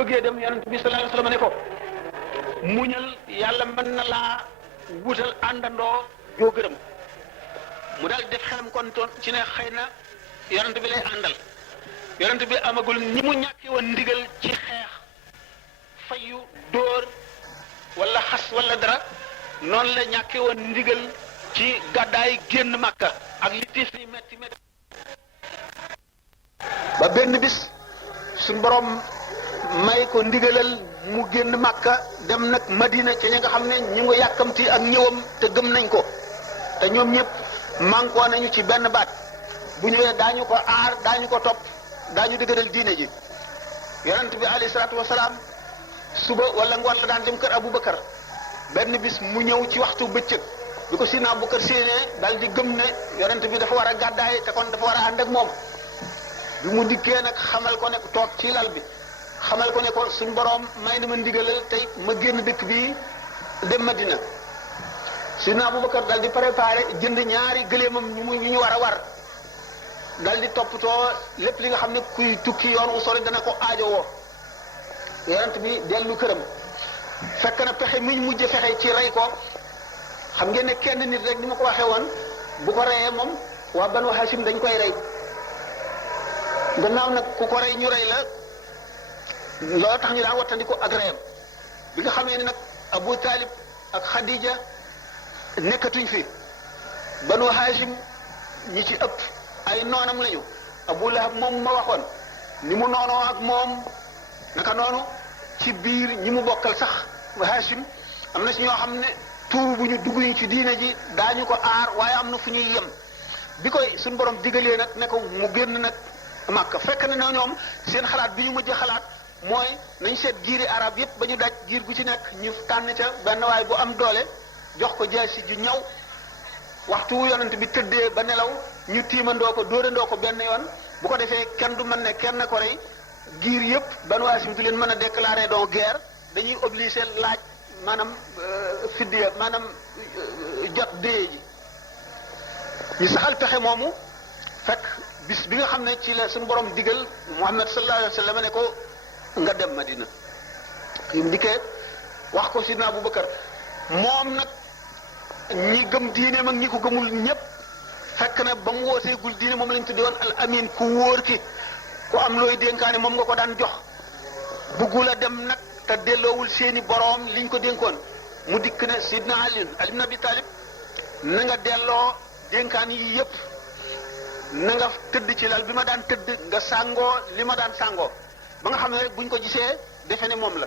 bëggee dem yonent bi sallallahu alayhi wasallam ne ko muñal yàlla mën na laa wutal àndandoo yoo gërëm mu daal def xelam kon ci ne xëy na yonent bi lay àndal yonent bi amagul ni mu ñàkke woon ndigal ci xeex fayu dóor wala xas wala dara noonu la ñàkke woon ndigal ci gàddaay génn Makka ak li tiis li metti metti ba benn bis suñ borom may ko ndigalal mu génn Makka dem nag Madina ci ñi nga xam ne ñu ngi yàkkamti ak ñëwam te gëm nañ ko te ñoom ñëpp mànkoo nañu ci benn baat bu ñëwee daañu ko aar daañu ko topp daañu dëgëral diine ji yonent bi alayhi salaatu wasalaam suba wala ngoon la daan dem kër Aboubacar benn bis mu ñëw ci waxtu bëccëg bi ko Sidna Aboubacar séenee daal di gëm ne yonent bi dafa war a gàddaay te kon dafa war a ànd ak moom bi mu dikkee nag xamal ko ne toog ci lal bi xamal ko ne ko suñ boroom may na ma ndigalal tey ma génn dëkk bi dem Madina Sidna Aboubacar daal di préparé jënd ñaari gëléemam ñu ñu war a war dal di toppatoo lépp li nga xam ne kuy tukki yoon wu sori dana ko aajowoo yonent bi dellu këram fekk na pexe mi ñu mujj fexe ci rey ko xam ngeen ne kenn nit rek ni ma ko waxee woon bu ko reyee moom waa Banu Hashim dañ koy rey gannaaw nag ku ko rey ñu rey la loolu tax ñu daan wattandiku ak reyam bi nga xam ne nag Abu Talib ak Khadija nekkatuñ fi Banu Hashim ñi ci ëpp ay noonam lañu Abu Lahab moom ma waxoon ni mu noonoo ak moom naka noonu ci biir ñi mu bokkal sax Hashim am na si ñoo xam ne tuur bu ñu dugg ñu ci diine ji daañu ko aar waaye am na fu ñuy yem bi koy suñu borom digalee nag ne ko mu génn nag Makka fekk na ne ñoom seen xalaat bi ñu mujj xalaat mooy nañ seet giiri arab yépp ba ñu daj giir gu ci nekk ñu tànn ca benn waay bu am doole jox ko jaasi ju ñaw waxtu wu yonent bi tëddee ba nelaw ñu tiimandoo ko dóorandoo ko benn yoon bu ko defee kenn du mën ne kenn ko rey giir yépp Banu Hashim du leen mën a déclarer donc guerre dañuy obligé laaj maanaam fiddiya maanaam jot dee ji ñu saxal pexe moomu fekk bis bi nga xam ne ci la suñu borom digal Muhammad sallallahu alayhi wa sallam ne ko nga dem Madina yi mu dikkee wax ko Sidna Aboubacar moom nag ñi gëm diine mag ñi ko gëmul ñëpp fekk na ba mu wooteegul diine moom lañ tudde woon al amin ku wóor ki ku am looy dénkaane moom nga ko daan jox bëggul a dem nag te delloowul seeni boroom liñ ko dénkoon mu dikk ne Sidna Ali ibn Abi Talib na nga delloo dénkaan yi yëpp na nga tëdd ci lal bi ma daan tëdd nga sàngoo li ma daan sàngoo ba nga xam ne rek buñ ko gisee defe ne moom la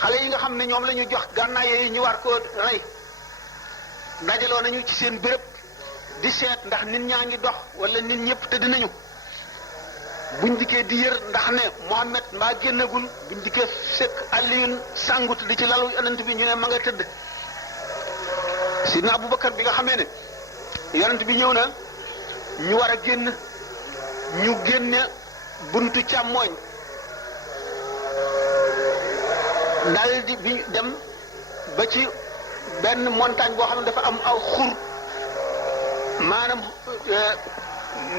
xale yi nga xam ne ñoom la ñu jox gànnaay yi ñu war ko rey dajaloo nañu ci seen béréb di seet ndax nit ñaa ngi dox wala nit ñëpp tëdd nañu buñ dikkee di yër ndax ne Muhammad mbaa génnagul buñ dikkee fekk Aliyun sàngut di ci lalu yonent bi ñu ne ma nga tëdd Sidna Aboubacar bi nga xamee ne yonent bi ñëw na ñu war a génn ñu génne buntu càmmooñ dal di bi dem ba ci benn montagne boo xam ne dafa am aw xur maanaam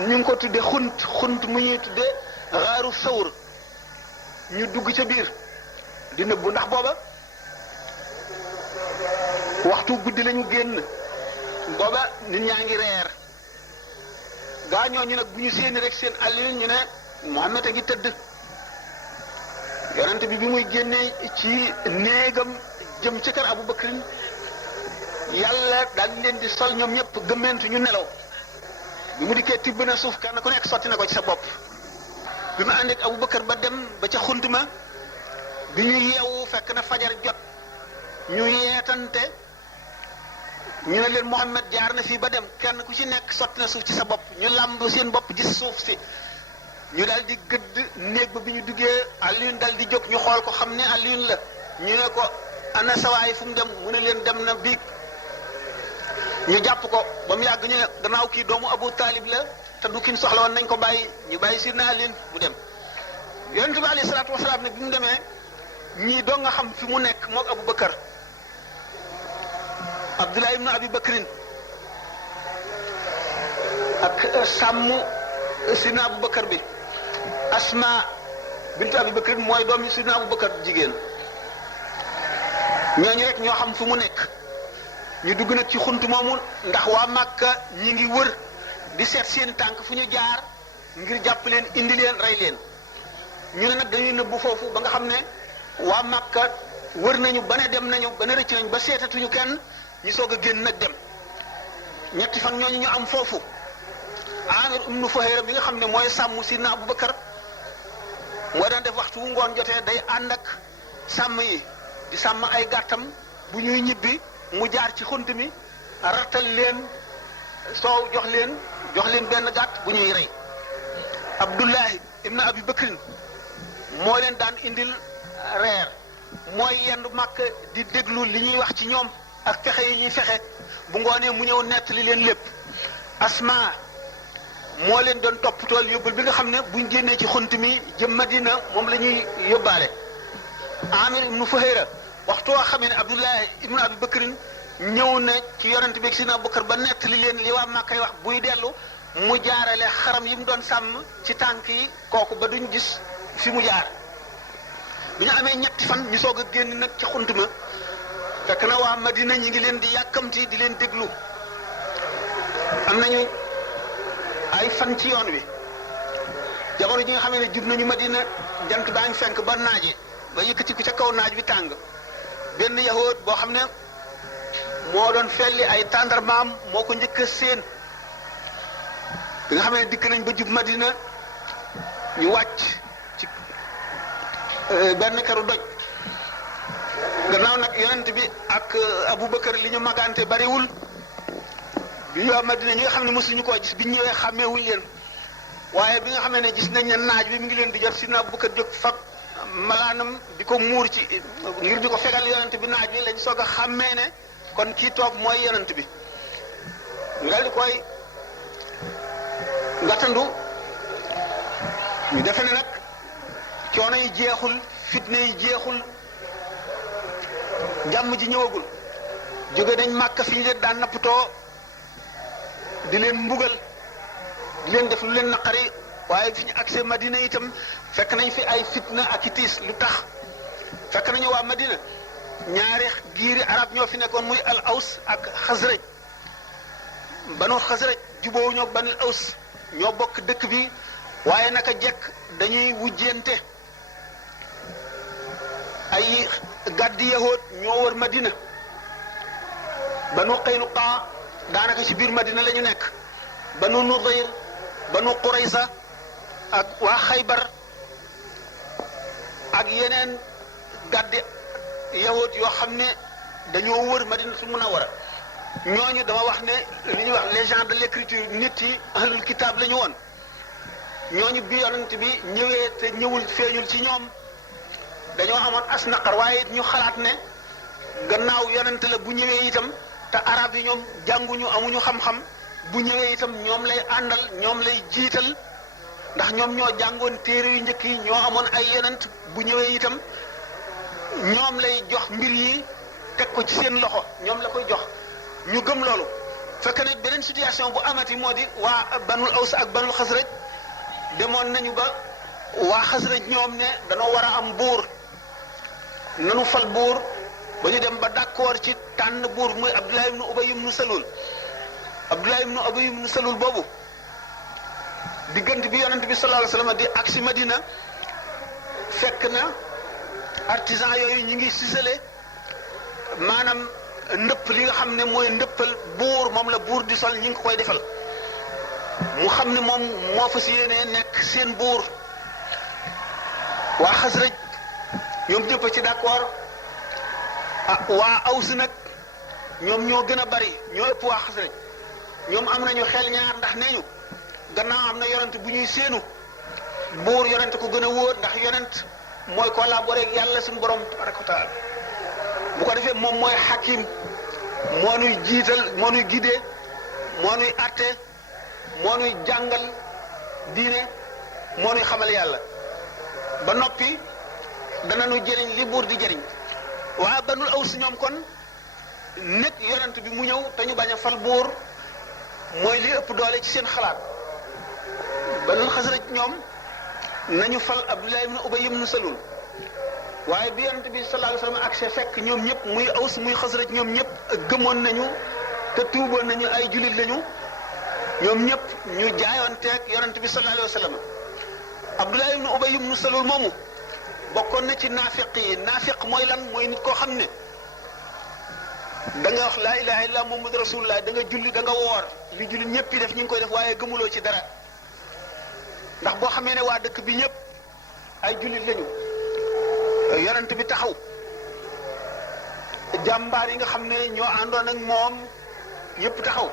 ñu ngi ko tudde xunt mu ñuy tudde xaaru sawr ñu dugg ca biir di nëbbu ndax booba waxtu guddi lañu génn booba nit ñaa ngi reer gaa ñooñu nag bu ñu séeni rek seen àllin ñu ne Muhammad a ngi tëdd yonent bi muy génnee ci néegam jëm ci kër Abu Bakrin yàlla daal di leen di sol ñoom ñëpp gëmmentu ñu nelaw bi mu dikkee tibb na suuf kenn ku nekk sotti na ko ci sa bopp bi mu ànd ak Abu Bakar ba dem ba ca xunt ma bi ñu yeewu fekk na fajar jot ñu yeetante ñu ne leen Muhammad jaar na fii ba dem kenn ku ci nekk sotti na suuf ci sa bopp ñu làmb seen bopp gis suuf si ñu daal di gëdd néeg ba bi ñu duggee Alioune daal di jóg ñu xool ko xam ne Alioune la ñu ne ko ana sawaay fu mu dem mu ne leen dem na biig ñu jàpp ko ba mu yàgg ñu ne gannaaw kii doomu Abu Talib la te du kin soxla woon nañ ko bàyyi ñu bàyyi Sidna Alioune bu dem yonent bi alayhi salaatu wasalaam ne bi mu demee ñii doo nga xam fi mu nekk moog Abu Bakar Abdullah ibn Abi Bakrin ak sàmm Sidna Abu Bakar bi Asma bintu Abi Bakr mooy doomi Sidna Abu Bakar jigéen ñooñu rek ñoo xam fu mu nekk ñu dugg nag ci xunt moomu ndax waa Màkka ñi ngi wër di seet seen tànk fu ñu jaar ngir jàpp leen indi leen rey leen ñu ne nag dañuy nëbbu foofu ba nga xam ne waa Màkka wër nañu ba ne dem nañu ba ne rëcc nañu ba seetatuñu kenn ñu soog a génn nag dem ñetti fan ñooñu ñu am foofu Amir ibnu Fuhayra bi nga xam ne mooy sàmm Sidna Abu Bakar moo daan def waxtu wu ngoon jotee day ànd ak sàmm yi di sàmm ay gàttam bu ñuy ñibbi mu jaar ci xunt mi rattal leen soow jox leen benn gàtt bu ñuy rey Abdullahi ibnu Abi Bakrin moo leen daan indil reer mooy yendu Makka di déglu li ñuy wax ci ñoom ak fexe yi ñuy fexe bu ngoonee mu ñëw nettali leen lépp Asma moo leen doon toppatool yóbbul bi nga xam ne buñ génnee ci xunt mi jëm Madina moom la ñuy yóbbaale Amir ibnu Fuhayra waxtu woo xamee ne Abdullahi ibnu Abi Bakrin ñëw na ci yonent bi Sidna Abu Bakar ba nettali leen li waa Makka wax buy dellu mu jaarale xaram yi mu doon sàmm ci tànk yi kooku ba duñ gis fi mu jaar bi ñu amee ñetti fan ñu soog a génn nag ci xunt ma fekk na waa Madina ñi ngi leen di yàkkamti di leen déglu am nañu ay fan ci yoon wi jamono ji nga xam ne jub nañu Madina jant baa ngi fenk ba naaje ba yëkkatiku ca kaw naaj bi tàng benn yahood boo xam ne moo doon felli ay tàndarmaam moo ko njëkk a séen bi nga xam ne dikk nañ ba jub Madina ñu wàcc ci benn keru doj gannaaw nag yonent bi ak Abubakar li ñu magante bariwul bi ñu waa Madina ñi nga xam ne mosuñu koo gis bi ñu ñëwee xàmmeewuñ leen waaye bi nga xam ne gis nañ ne naaj bi mi ngi leen di jot Sidna Abubakar jóg fab malaanam di ko muur ci ngir di ko fegal yonent bi naaj bi lañ soog a xàmmee ne kon kii toog mooy yonent bi ñu daal di koy gàttandu ñu defe ne nag coono yi jeexul fitne yi jeexul jàmm ji ñëwagul jóge nañ Màkka fi ñu leen daan nappatoo di leen mbugal di leen def lu leen naqari waaye fi ñu agsee Madina itam fekk nañ fi ay fitna ak i tiis lu tax fekk nañu waa Madina ñaari giiri arab ñoo fi nekkoon muy al aws ak xasraj banu xasraj jubóowu ñoo banul aws ñoo bokk dëkk bi waaye naka jekk dañuy wujjente ay gàddi yahood ñoo wër Madina banu Qaynuqa daanaka ci biir Madina la ñu nekk banu Nudayr banu Qurayza ak waa Xaybar ak yeneen gàddi yahood yoo xam ne dañoo wër Madinatul Munawwara ñooñu dama wax ne li ñuy wax les gens de l'écriture nit yi ahlul kitaab la ñu woon ñooñu bi yonent bi ñëwee te ñëwul feeñul ci ñoom dañoo amoon as naqar waaye ñu xalaat ne gannaaw yonent la bu ñëwee itam te arab yi ñoom jànguñu amuñu xam-xam bu ñëwee itam ñoom lay àndal ñoom lay jiital ndax ñoom ñoo jàngoon téere yu njëkk yi ñoo amoon ay yonent bu ñëwee itam ñoom lay jox mbir yi teg ko ci seen loxo ñoom la koy jox ñu gëm loolu fekk na beneen situation bu amati moo di waa banul aws ak banul xasraj demoon nañu ba waa xasraj ñoom ne danoo war a am buur nanu fal buur ba ñu dem ba d'accord ci tànn buur muy Abdullah ibnu Ubay ibnu Salul Abdullah ibnu Ubay ibnu Salul boobu diggante bi yonent bi sallallahu alayhi wasallam di agsi Madina fekk na artisan yooyu ñu ngi sisale maanaam ndëpp li nga xam ne mooy ndëppal buur moom la buur di sol ñi ngi koy defal mu xam ne moom moo fas yéenee nekk seen buur waa Xasraj ñoom ñëpp ci d'accord waa Aws nag ñoom ñoo gën a bari ñoo ëpp waa Xasraj ñoom am nañu xel ñaar ndax nee ñu gannaaw am na yonent bu ñuy séenu buur yonent ko gën a wóor ndax yonent mooy collaborer ak yàlla suñu borom tabaraka wa taala bu ko defee moom mooy xakim moo nuy jiital moo nuy guidé moo nuy atte moo nuy jàngal diine moo nuy xamal yàlla ba noppi dana nu jëriñ li buur di jëriñ waa banul aws ñoom kon nekk yonent bi mu ñëw te ñu bañ a fal buur mooy li ëpp doole ci seen xalaat banul xasraj ñoom nañu fal Abdullah ibn Ubay ibn Salul waaye bi yonent bi sallallahu alayhi wasallam ak see fekk ñoom ñëpp muy Aws muy Xasraj ñoom ñëpp gëmoon nañu te tuuboon nañu ay jullit lañu ñoom ñëpp ñu jaayoonteeg yonent bi sallallahu alayhi wasallam Abdullah ibn Ubay ibn Salul moomu bokkoon na ci naafiq yi naafiq mooy lan mooy nit koo xam ne da nga wax laa ilaha illa muhammad rasulullah da nga julli da nga woor li jullit ñëpp yi def ñu ngi koy def waaye gëmuloo ci dara ndax boo xamee ne waa dëkk bi ñëpp ay jullit lañu yonent bi taxaw jàmbaar yi nga xam ne ñoo àndoon ak moom ñëpp taxaw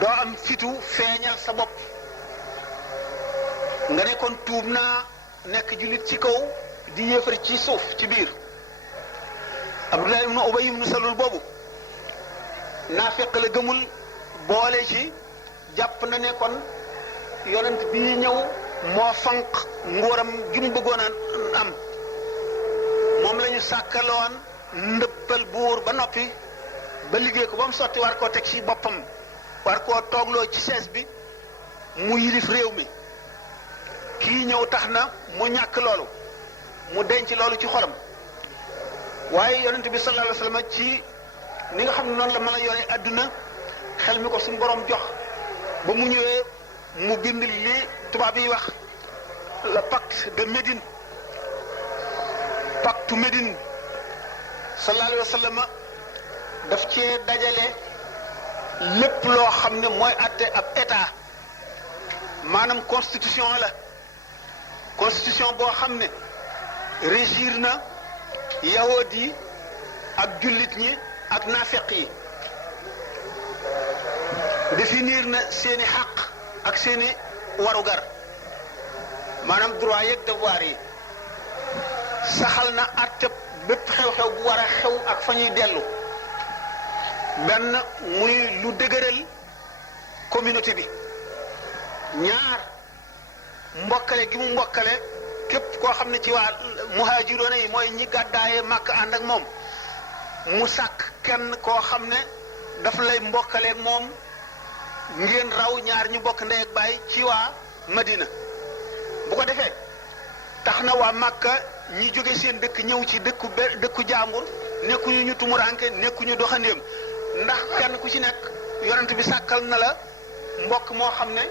doo am fitu feeñal sa bopp nga ne kon tuub naa nekk jullit ci kaw di yéefar ci suuf ci biir Abdullah ibn Ubay ibn Salul boobu naafiq la gëmul boole ci jàpp na ne kon yonent bii ñëw moo fanq nguuram gi mu bëggoon a am moom la ñu sàkkaloon ndëppal buur ba noppi ba liggéey ko ba mu sotti war koo teg ci boppam war koo toogloo ci sees bi mu yilif réew mi kii ñëw tax na mu ñàkk loolu mu denc loolu ci xolam waaye yonent bi sallallahu alayhi wasallam ci ni nga xam ne noonu la mën a yore adduna xel mi ko suñu borom jox ba mu ñëwee mu bind li tubaab yi wax le pacte de Médine pacte Médine sallallahu alayhi wasallam daf cee dajale lépp loo xam ne mooy atte ab état maanaam constitution la constitution boo xam ne régir na yahood yi ak jullit ñi ak naafeq yi définir na seeni xaq ak seeni warugar maanaam droit yeeg devoir yi saxal na àtte bépp xew-xew bu war a xew ak fa ñuy dellu benn muy lu dëgëral communauté bi ñaar mbokkale gi mu mbokkale képp koo xam ne ci waa muhaajiroona yi mooy ñi gàddaaye màkk ànd ak moom mu sàkk kenn koo xam ne daf lay mbokkaleeg moom ngeen raw ñaar ñu bokk ndey ak baay ci waa Madina bu ko defee tax na waa Màkka ñi jóge seen dëkk ñëw ci dëkku jàmbur nekkuñu ñu tumuranke nekkuñu doxandéem ndax kenn ku ci nekk yonent bi sàkkal na la mbokk moo xam ne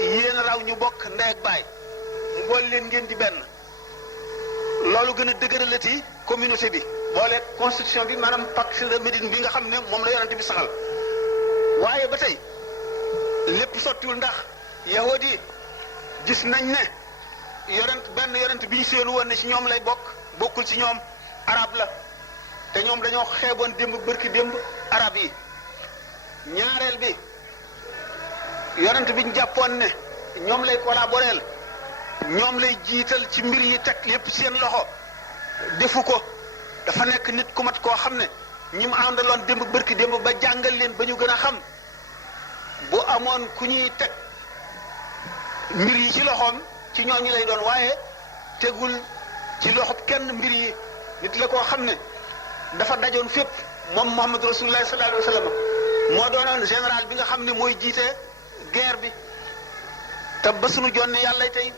yéen raw ñu bokk ndey ak baay mu boole leen ngeen di benn loolu gën a dëgëralati communauté bi boole constitution bi maanaam pacte de Médine bi nga xam ne moom la yonent bi saxal waaye ba tey lépp sottiwul ndax yahudi yi gis nañ ne benn yonent bi ñu seenu woon ne ci ñoom lay bokkul ci ñoom arab la te ñoom dañoo xeeboon démb bërki démb arab yi ñaareel bi yonent bi ñu jàppoon ne ñoom lay collaboreel ñoom lay jiital ci mbir yi teg lépp seen loxo defu ko dafa nekk nit ku mat koo xam ne ñi mu àndaloon démb bërki démb ba jàngal leen ba ñu gën a xam bu amoon ku ñuy teg mbir yi ci loxoom ci ñooñu lay doon waaye tegul ci loxob kenn mbir yi nit la koo xam ne dafa dajoon fépp moom Muhammad Rasulullah sallallahu alayhi wa sallam moo doonoon général bi nga xam ne mooy jiite guerre bi te ba sunu jonne yàlla tey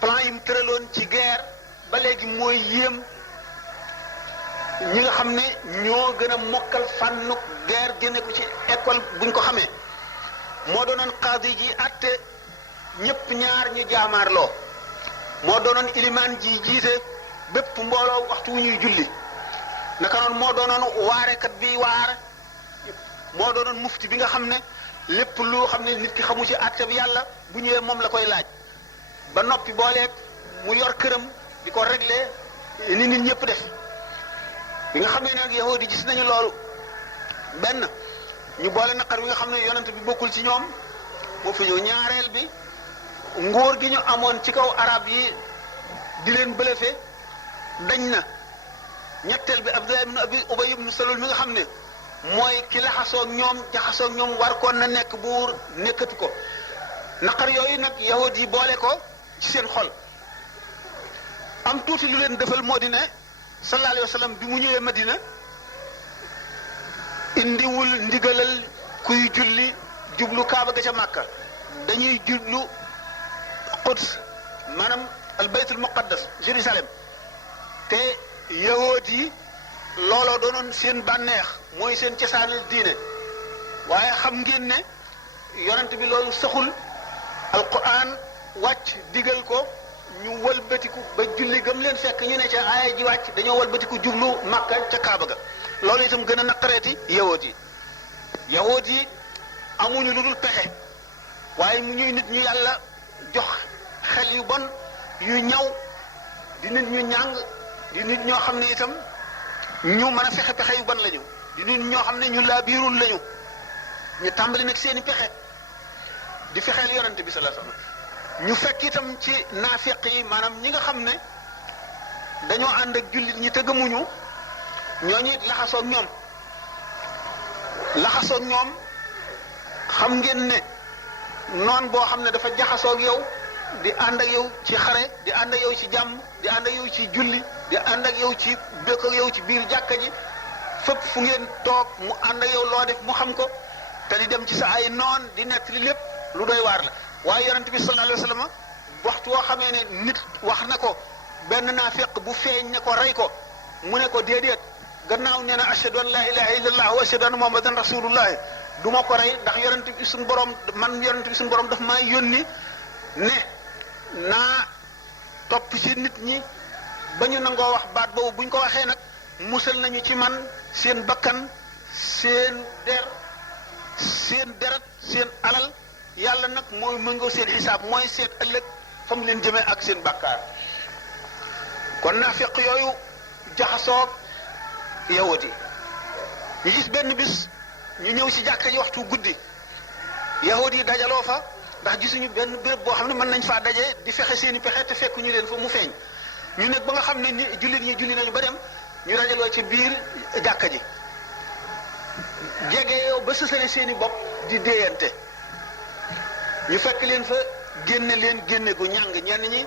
plan yi mu tëraloon ci guerre ba léegi mooy yéem ñi nga xam ne ñoo gën a mokkal fànnu guerre génne ko ci école buñ ko xamee moo doonoon qaadi ji atte ñëpp ñaar ñu jaamaarloo moo doonoon ilimaan ji jiite bépp mbooloo waxtu wu ñuy julli naka noonu moo doonoon waarekat bi waar moo doonoon mufti bi nga xam ne lépp lu xam ne nit ki xamu ci atte bi yàlla bu ñëwee moom la koy laaj ba noppi booleeg mu yor këram di ko régler ni nit ñëpp def bi nga xam ne nag yahudi gis nañu loolu benn ñu boole naqar bi nga xam ne yonent bi bokkul ci ñoom moo fi ñëw ñaareel bi nguur gi ñu amoon ci kaw arab yi di leen bëlëfe dañ na ñetteel bi Abdullah ibn Ubay ibn Salul mi nga xam ne mooy ki laxasoog ñoom jaxasoog ñoom war koon na nekk buur nekkatu ko naqar yooyu nag yahud yi boole ko ci seen xol am tuuti lu leen defal moo di ne sallallahu alayhi wa sallam bi mu ñëwee Madina indiwul ndigalal kuy julli jublu Kaaba ga ca Màkka dañuy jublu Quds maanaam al baytul muqaddas Jérusalem te yahood yi looloo doonoon seen bànneex mooy seen cosaanal diine waaye xam ngeen ne yonent bi loolu saxul alquran wàcc digal ko ñu wëlbatiku ba julli gëm leen fekk ñu ne ca aaya ji wàcc dañoo wëlbatiku jublu Makka ca Kaaba ga loolu itam gën a naqareeti yahood yi amuñu lu dul pexe waaye mu ñuy nit ñu yàlla jox xel yu bon yu ñaw di nit ñu ñàng di nit ñoo xam ne itam ñu mën a fexe pexe yu bon lañu di nit ñoo xam ne ñu laa biirul lañu ñu tàmbali nag seeni pexe di fexeel yonent bi sallallahu alayhi wasallam ñu fekk itam ci naafiq yi maanaam ñi nga xam ne dañoo ànd ak jullit ñi te gëmuñu ñooñu it laxasoog ñoom xam ngeen ne noon boo xam ne dafa jaxasoog yow di ànd ak yow ci xare di ànd ak yow ci jàmm di ànd ak yow ci julli di ànd ak yow ci bëkk ak yow ci biir jàkka ji fépp fu ngeen toog mu ànd ak yow loo def mu xam ko te di dem ci sa ay noon di nekk li lépp lu doy waar la waaye yonent bi sallallahu alayhi wasallam waxtu woo xamee ne nit wax na ko benn naafiq bu feeñ ne ko rey ko mu ne ko déedéet gannaaw nee na ashhadu an la ilaha illallah wa ashhadu anna muhammadan rasulullah du ma ko rey ndax yonent bi suñu borom daf maa yónni ne naa topp ci nit ñi ba ñu nangoo wax baat boobu buñ ko waxee nag musal nañu ci man seen bakkan seen deret seen alal yàlla nag mooy mëngoo seen xisaab mooy seet ëllëg fa mu leen jëmee ak seen bàkkaar kon naafiq yooyu jaxasoog yawut yi ñu gis benn bis ñu ñëw ci jàkka ji waxtu guddi yahud yi dajaloo fa ndax gisuñu benn béréb boo xam ne mën nañ faa daje di fexe seeni pexe te fekk ñu leen fa mu feeñ ñu nekk ba nga xam ne ni jullit ñi julli nañu ba dem ñu dajaloo ci biir jàkka ji jege yow ba sësale seeni bopp di déeyante ñu fekk leen fa génne gu ñàng ñenn ñi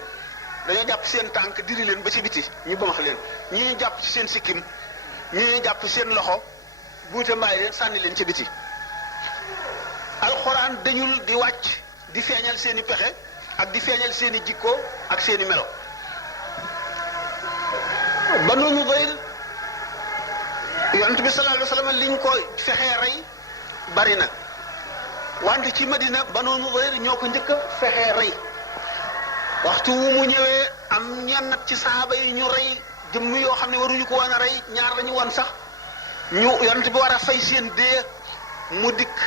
dañoo jàpp seen tànk diri leen ba ci biti ñu bamax leen ñii jàpp ci seen sikkim ñii jàpp seen loxo buute mbaay leen sànni leen ci biti alxuraan dañul di wàcc di feeñal seeni pexe ak di feeñal seeni jikko ak seeni melo Banu Nudayr yonent bi sallallahu alayhi wasallam liñ ko fexee rey bari na wante ci Madina Banu Nudayr ñoo ko njëkk a fexee rey waxtu wu mu ñëwee am ñenn ci saaba yi ñu rey jëmm yoo xam ne waruñu ko woon a rey ñaar lañu woon sax ñu yonent bi war a fay seen dee mu dikk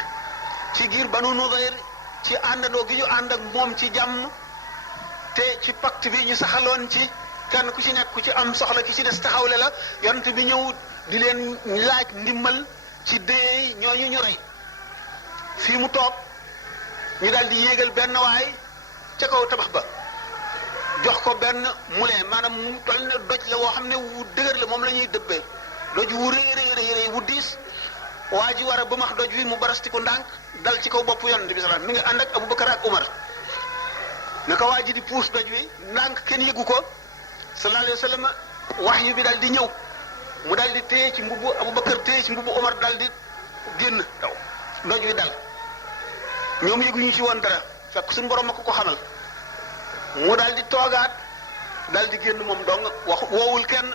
ci giir Banu Nudayr ci àndandoo gi ñu ànd ak moom ci jàmm te ci pacte bi ñu saxaloon ci kenn ku ci nekk ku ci am soxla ki ci des taxawle la yonent bi ñëw di leen laaj ndimbal ci dee ñooñu ñu rey fii mu toog ñu daal di yéegal benn waay ca kaw tabax ba jox ko benn moulin maanaam mu toll ne doj la woo xam ne wu dëgër la moom la ñuy dëbbee doj wu rëy wu diis waa ji war a ba max doj wi mu barastiku ndànk dal ci kaw bopp yonent bi sallallahu alayhi wasallam mi ngi ànd ak Abubakar ak Umar naka waa ji di puus doj wi ndànk kenn yëgu ko sallallahu alayhi wasallam wahyu bi dal di ñëw mu dal di téye ci mbubbu Abubakar téye ci mbubbu Umar dal di génn daw doj wi dal ñoom yëguñu ci woon dara fekk suñu borom ma ko xamal mu dal di toogaat dal di génn moom dong wax woowul kenn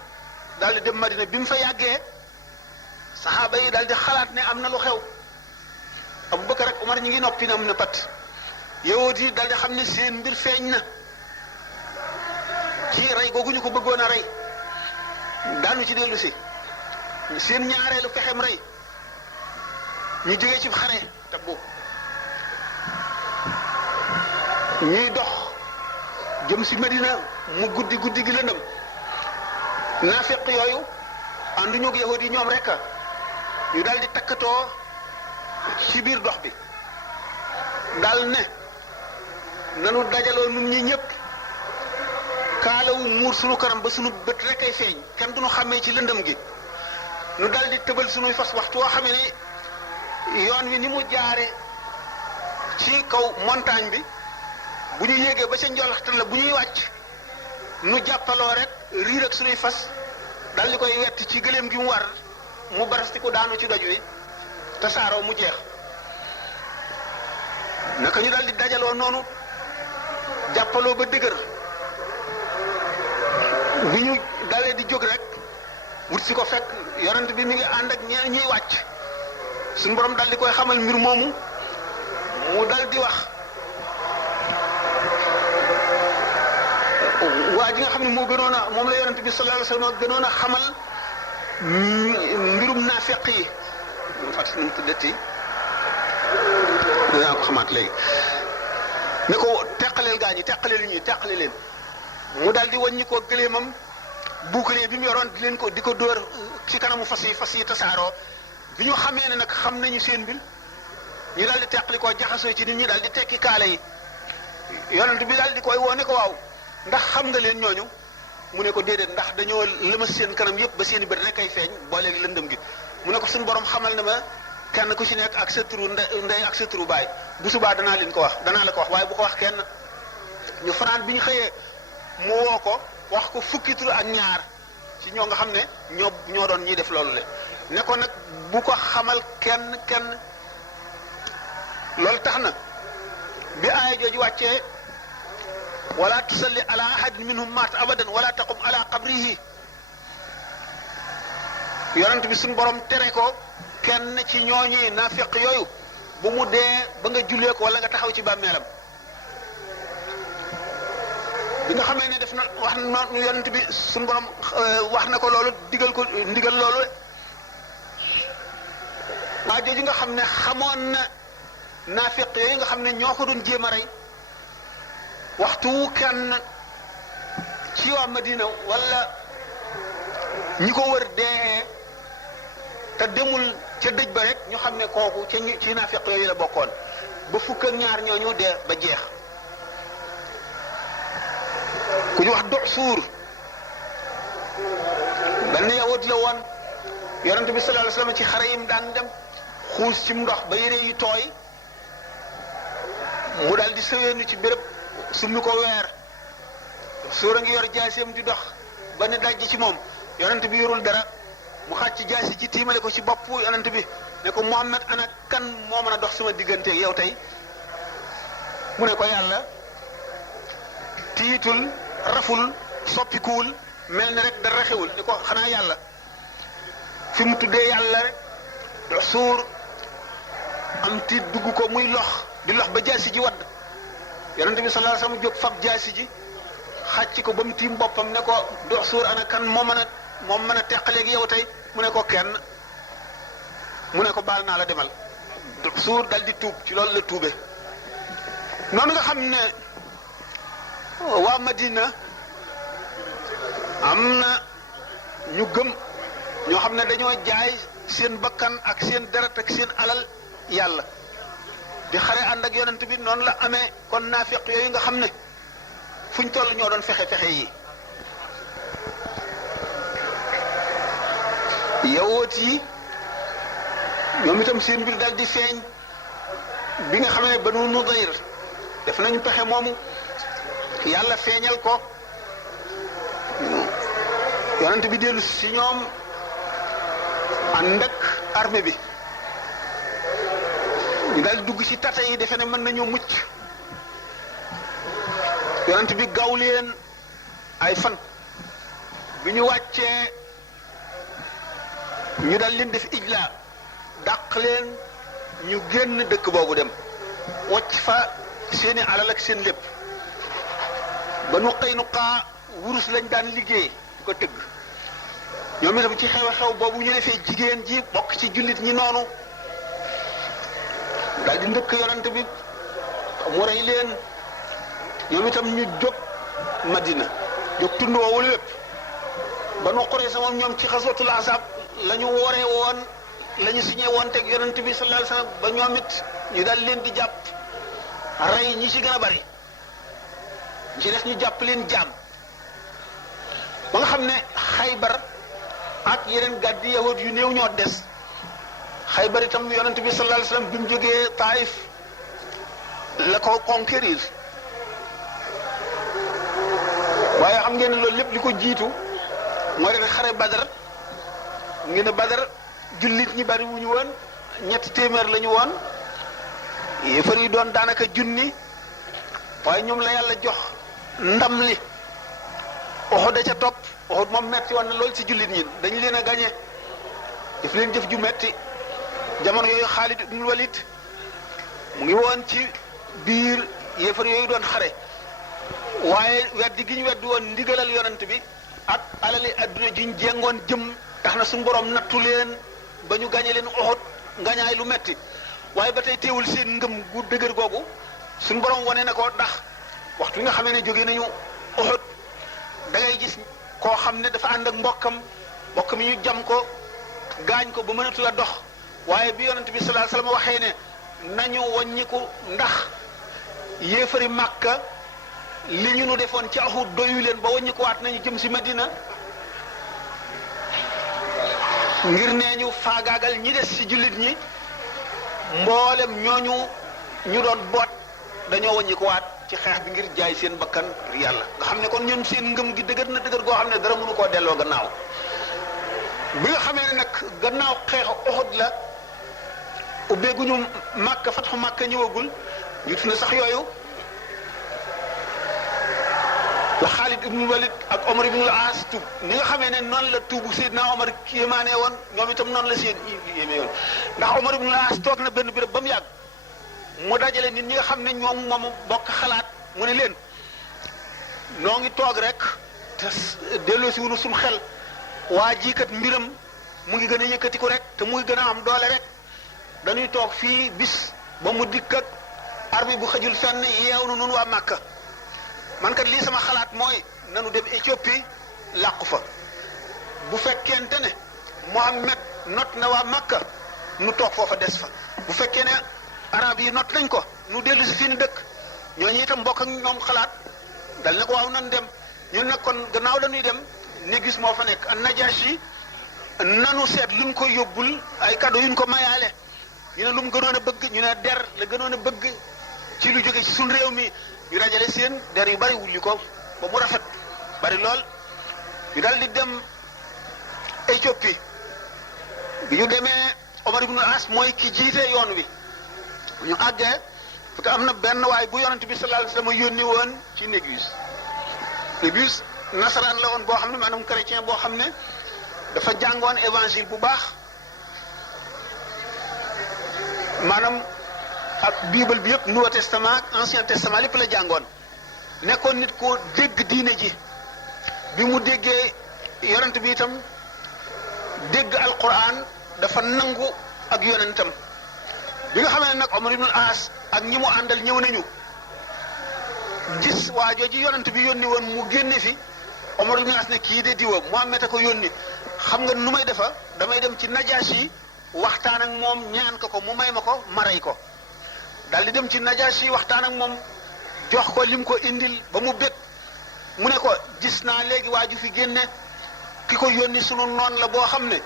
dal di dem Madina bi mu fa yàggee saxaaba yi dal di xalaat ne am na lu xew Abubakar ak Umar ñi ngi noppi na am na pat yawut yi dal di xam ne seen mbir feeñ na ci rey googu ñu ko bëggoon a rey daanu ci dellu si seen ñaareelu pexem rey ñu jógee ci xare Tabuk ñuy dox jëm si Medina mu guddi gi lëndëm naafeq yooyu ànduñu ak yahudi yi ñoom rek ñu daal di takkatoo ci biir dox bi dal ne nanu dajaloo nun ñi ñëpp kaalawu muur sunu kanam ba sunu bët rek ay feeñ kenn duñu xàmmee ci lëndëm gi nu daal di tëbal sunuy fas waxtu woo xamee ne yoon wi ni mu jaare ci kaw montagne bi bu ñu yéegee ba ca njolaxtan la bu ñuy wàcc nu jàppaloo rek riir ak sunuy fas dal di koy wett ci gëléem gi mu war mu barastiku daanu ci doj wi te saaroo mu jeex naka ñu dal di dajaloo noonu jàppaloo ba dëgër bi ñu dalee di jóg rek wut si ko fekk yonent bi mi ngi ànd ak ñeen ñuy wàcc suñu borom dal di koy xamal mbir moomu mu dal di wax waa ji nga xam ne moo gënoon a moom la yonent bi sallallahu alayhi wasallam gënoon a xamal mbirum naafeq yi mu fàttali nu mu tuddati dinaa ko xamaat léegi ne ko teqaleel gaa ñi teqaleel ñi teqale leen mu daal di wàññi ko gëleemam buukalee bi mu yoroon di ko dóor ci kanamu fas yi tasaaroo bi ñu xamee ne nag xam nañu seen mbir ñu daal di teqali koo jaxasoo ci nit ñi daal di tekki kaala yi yonent bi daal di koy woo ne ko waaw ndax xam nga leen ñooñu mu ne ko déedéet ndax dañoo lëmas seen kanam yëpp ba seen i bët rek ay feeñ booleeg lëndëm gi mu ne ko suñu borom xamal na ma kenn ku ci nekk ak sa turu ndey ak sa turu baay bu subaa danaa la ko wax waaye bu ko wax kenn ñu fanaan bi ñu xëyee mu woo ko wax ko fukki tur ak ñaar ci ñoo nga xam ne ñoo doon ñiy def loolu le ne ko nag bu ko xamal kenn loolu tax na bi aaya jooju wàccee wala tusalli ala ahadin minhum maat abadan wala taqum ala qabrihi yonent bi suñu borom tere ko kenn ci ñooñi naafiq yooyu bu mu dee ba nga jullee ko wala nga taxaw ci bàmmeelam bi nga xamee ne def na wax na yonent bi suñu borom wax na ko loolu ndigal loolu waa jooju nga xam ne xamoon na naafiq yooyu nga xam ne ñoo ko doon jéem a rey waxtu kenn ci waa Madina wala ñi ko wër dee te demul ca dëj ba rek ñu xam ne kooku ci naafiq yooyu la bokkoon ba fukk ak ñaar ñooñu dee ba jeex ku ñu wax Duxsuur benn yawut la woon yonent bi sallallahu alayhi wasallam ci xare yim daan dem xuus ci ndox ba yére yi tooy mu daal di sëweenu ci béréb summi ko weer suur a ngi yor jaaseem di dox ba ne dajji ci moom yonent bi yorul dara mu xàcc jaasi ci tiimale ko ci bopp yonent bi ne ko Muhammad ana kan moo mën a dox sama digganteeg yow tey mu ne ko yàlla tiitul raful soppikuwul mel ni rek dara xewul ni ko xanaa yàlla fi mu tuddee yàlla rek suur am tiit dugg ko muy lox di lox ba jaasi ji wadd yonent bi sallallahu alayhi wasallam jóg fab jaasi ji xàcc ko ba mu tiim boppam ne ko dox suur ana kan moo mën a teqaleeg yow tey mu ne ko kenn mu ne ko baal naa la demal suur dal di tuub ci loolu la tuube noonu nga xam ne waa Madina am na ñu gëm ñoo xam ne dañoo jaay seen bakkan ak seen deret ak seen alal yàlla di xare ànd ak yonent bi noonu la amee kon naafiq yooyu nga xam ne fuñ toll ñoo doon fexe yi yawoot yi ñoom itam seen mbir dal di feeñ bi nga xam ne Banu Nudayr def nañu pexe moomu yàlla feeñal ko yonent bi dellu si ñoom ànd ak armée bi ñu daal dugg ci tata yi defe ne mën nañoo mucc yonent bi gaw leen ay fan bi ñu wàccee ñu daal leen def ijla dàq leen ñu génn dëkk boobu dem wacc fa seeni alal ak seen lépp Banu Qaynuqa wurus lañ daan liggéey di ko tëgg ñoom itam ci xew-xew boobu ñu defee jigéen ji bokk ci jullit ñi noonu daal di ndëkk yonent bi mu rey leen ñoom itam ñu jóg Madina jóg tund woowu lépp Banu Qurayza moom ñoom ci xaswatul Ahzab la ñu wooree woon la ñu signé woon teg yonent bi sallallahu alayhi wasallam ba ñoom it ñu daal leen di jàpp rey ñi ci gën a bari ci des ñu jàpp leen jaam ba nga xam ne Xaybar ak yeneen gàddi yahud yu néew ñoo des Xaybar itam yonent bi sallallahu alayhi wasallam bi mu jógee Taïf la ko conquérir waaye xam ngeen ne loolu lépp li ko jiitu mooy ren xare Badar ngeen ne Badar jullit ñi bari wuñu woon ñetti téeméer la ñu woon yéefar yi doon daanaka junni waaye ñoom la yàlla jox ndam li Uhud da ca topp Uhud moom metti woon na lool ci jullit ñi dañu leen a gañe def leen jëf ju metti jamono yooyu Xaalid ibnul Walid mu ngi woon ci biir yéefar yooyu doon xare waaye weddi gi ñu weddi woon ndigalal yonent bi ak alali adduna jiñ jéngoon jëm tax na suñu borom nattu leen ba ñu gañe leen Uhud ngañaay lu metti waaye ba tey teewul seen ngëm gu dëgër googu suñu borom wane na ko ndax waxtu wi nga xamee ne jóge nañu Uhud da ngay gis koo xam ne dafa ànd ak mbokk mi ñu jam ko gaañ ko ba mënatu la dox waaye bi yonent bi sallallahu alayhi wasallam waxee ne nañu wàññiku ndax yéefari Màkka li ñu nu defoon ci Uhud doyu leen ba wàññiku waat nañu jëm si Madina ngir nee ñu faagaagal ñi des ci jullit ñi mboolem ñooñu ñu doon boot dañoo wàññiku waat ci xeex bi ngir jaay seen bakkan ngir yàlla nga xam ne kon ñoom seen ngëm gi dëgër na dëgër goo xam ne dara mënu koo delloo gannaaw bi nga xamee ne nag gannaaw xeexu Uhud la ubbeeguñu Màkka fatxu Màkka ñëwagul jiitu na sax yooyu la Xaalid ibnul Walid ak Omar ibnul Aas tuub ni nga xamee ne noonu la tuubu Seydina Omar yéemaane woon ñoom itam noonu la seen yéeme woon ndax Omar ibnul Aas toog na benn béréb ba mu yàgg mu dajale nit ñi nga xam ne ñoom moom bokk xalaat mu ne leen noo ngi toog rek te delloosi wunu suñu xel waa jiikat mbiram mu ngi gën a yëkkatiku rek te mu ngi gën a am doole rek dañuy toog fii bis ba mu dikk ak armée bu xëjul fenn yeew nu nun waa Màkka man kat lii sama xalaat mooy nanu dem Éthiopie làqu fa bu fekkente ne Muhammad not na waa Màkka nu toog foofa des fa bu fekkee ne arab yi not nañ ko nu dellu si fi ñu dëkk ñooñu itam mbokk ak ñoom xalaat dal ne ko waaw nan dem ñun nag kon gannaaw dañuy dem Négus moo fa nekk Najashi nanu seet luñ ko yóbbul ay cadeau yuñ ko mayaale ñu ne lu mu gënoon a bëgg ñu ne der la gënoon a bëgg ci lu jóge ci suñ réew mi ñu dajale seen der yu bari wulli ko ba mu rafet bari lool ñu dal di dem Éthiopie bi ñu demee Omar ibn As mooy ki jiite yoon wi ñu àggee parce que am na benn waay bu yonent bi sallallahu alayhi wasallam yónni woon ci Négus nasaraan la woon boo xam ne maanaam chrétien boo xam ne dafa jàngoon évangile bu baax maanaam ak bible bi yëpp Nouveau Testament ak Ancien Testament lépp la jàngoon nekkoon nit ko dégg diine ji bi mu déggee yonent bi itam dégg alquran dafa nangu ak yonentam bi nga xamee ne nag Omar ibn As ak ñi mu àndal ñëw nañu gis waa jooju yonent bi yónni woon mu génne fi Omar ibn As ne kii de diwa Muhammad a ko yónni xam nga nu may defa damay dem ci Najashi waxtaan ak moom ñaan ko mu may ma ko ma rey ko daal di dem ci Najashi waxtaan ak moom jox ko lim ko indil ba mu bég mu ne ko gis naa léegi waa ju fi génne ki ko yónni sunu noon la boo xam ne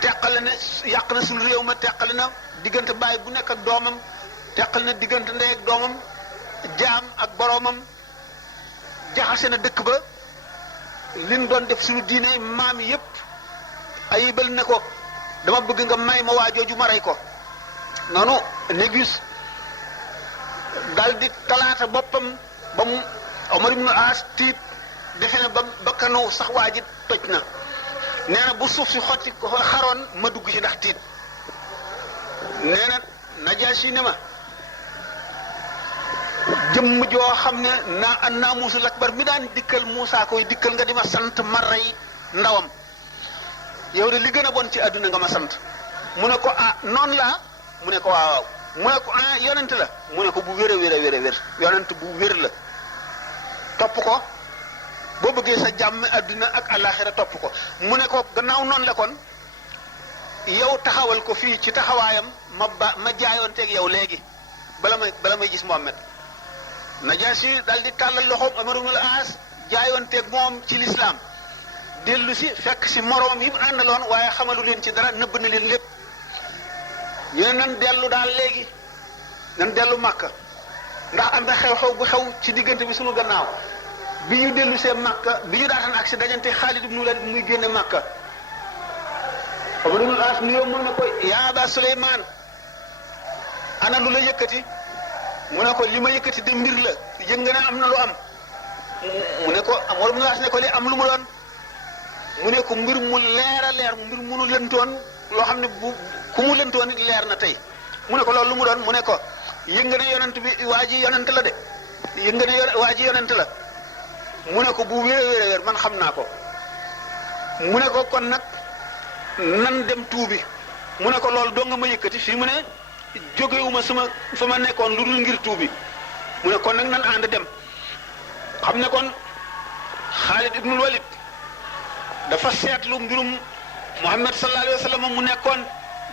teqale na yàq na sunu réew ma teqale na diggante baay bu nekk ak doomam teqale na diggante ndey ak doomam jaam ak boroomam jaxase na dëkk ba liñ doon def suñu diine maam yépp ayibal ne ko dama bëgg nga may ma waajooju ma rey ko noonu Négus dal di talaata boppam ba mu Omar ibn As tiit defe na ba bakkanu sax waa ji toj na nee na bu suuf si xotti xaroon ma dugg ci ndax tiit nee na Najaasi ne ma jëmm joo xam ne naa Muusul akbar mi daan dikkal Muusaa koy dikkal nga di ma sant ma rey ndawam yow de li gën a bon ci àdduna nga ma sant mu ne ko ah noonu laa mu ne ko waaw mu ne ko ah yonent la mu ne ko bu wér a wér yonent bu wér la topp ko boo bëggee sa jàmm àdduna ak àllaaxira topp ko mu ne ko gannaaw noonu la kon yow taxawal ko fii ci taxawaayam ma jaayoonteeg yow léegi bala may gis Muhammad Najaasi dal di tàllal loxoom Omar ibn As jaayoonteeg moom ci lislaam dellu si fekk si moroom yi mu àndaloon waaye xamalu leen ci dara nëbb na leen lépp ñu ne nan dellu daal léegi nan dellu Màkka ndax am na xew-xew bu xew ci diggante bi sunu gannaaw bi ñu dellu see Màkka bi ñu daataan ak si dajante Xaalid ibn Walid muy génne Màkka Omar ibn As nuyoo mën na ko yaa Aba Suleymaan ana lu la yëkkati mu ne ko li ma yëkkati de mbir la yëg nga ne am na lu am mu ne ko Amr ibn al-As ne ko li am lu mu doon mu ne ko mbir mu leer a leer mbir mu nu lëntoon loo xam ne bu ku mu lëntoon it leer na tey mu ne ko loolu lu mu doon mu ne ko yënga ne yonent bi waa ji yonent la de yënga ne waa ji yonent la mu ne ko bu wéer man xam naa ko mu ne ko kon nag nan dem tuubi mu ne ko loolu doo nga ma yëkkati fii mu ne jógewuma fa ma nekkoon lu dul ngir tuubi mu ne kon nag nan ànd dem xam ne kon Xaalid ibnul Walid dafa seetlu mbirum Muhammad sallallahu alayhi wa sallam mu nekkoon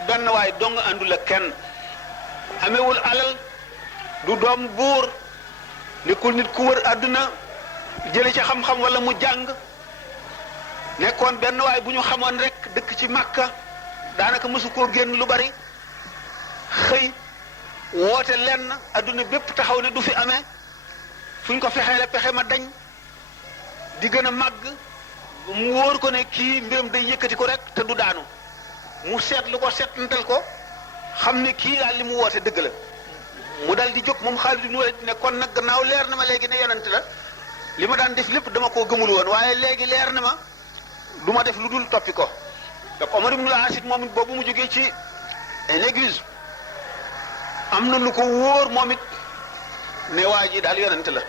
benn waay dong àndul ak kenn amewul alal du doom buur nekkul nit ku wër àdduna jële ci xam-xam wala mu jàng nekkoon benn waay bu ñu xamoon rek dëkk ci Makka daanaka mësu koo génn lu bari xëy woote lenn àdduna bépp taxaw ne du fi amee fu ñu ko fexeele pexe ma dañ di gën a màgg mu wóor ko ne kii mbiram day yëkkati ko rek te du daanu mu seetlu ko seetantal ko xam ne kii daal li mu woote dëgg la mu dal di jóg moom Xaalid ibn Walid ne kon nag gannaaw leer na ma léegi ne yonent la li ma daan def lépp dama koo gëmul woon waaye léegi leer na ma du ma def lu dul toppi ko donc Omar ibn al-As moom it boobu mu jógee ci Négus am na lu ko wóor moom it ne waa ji daal yonent la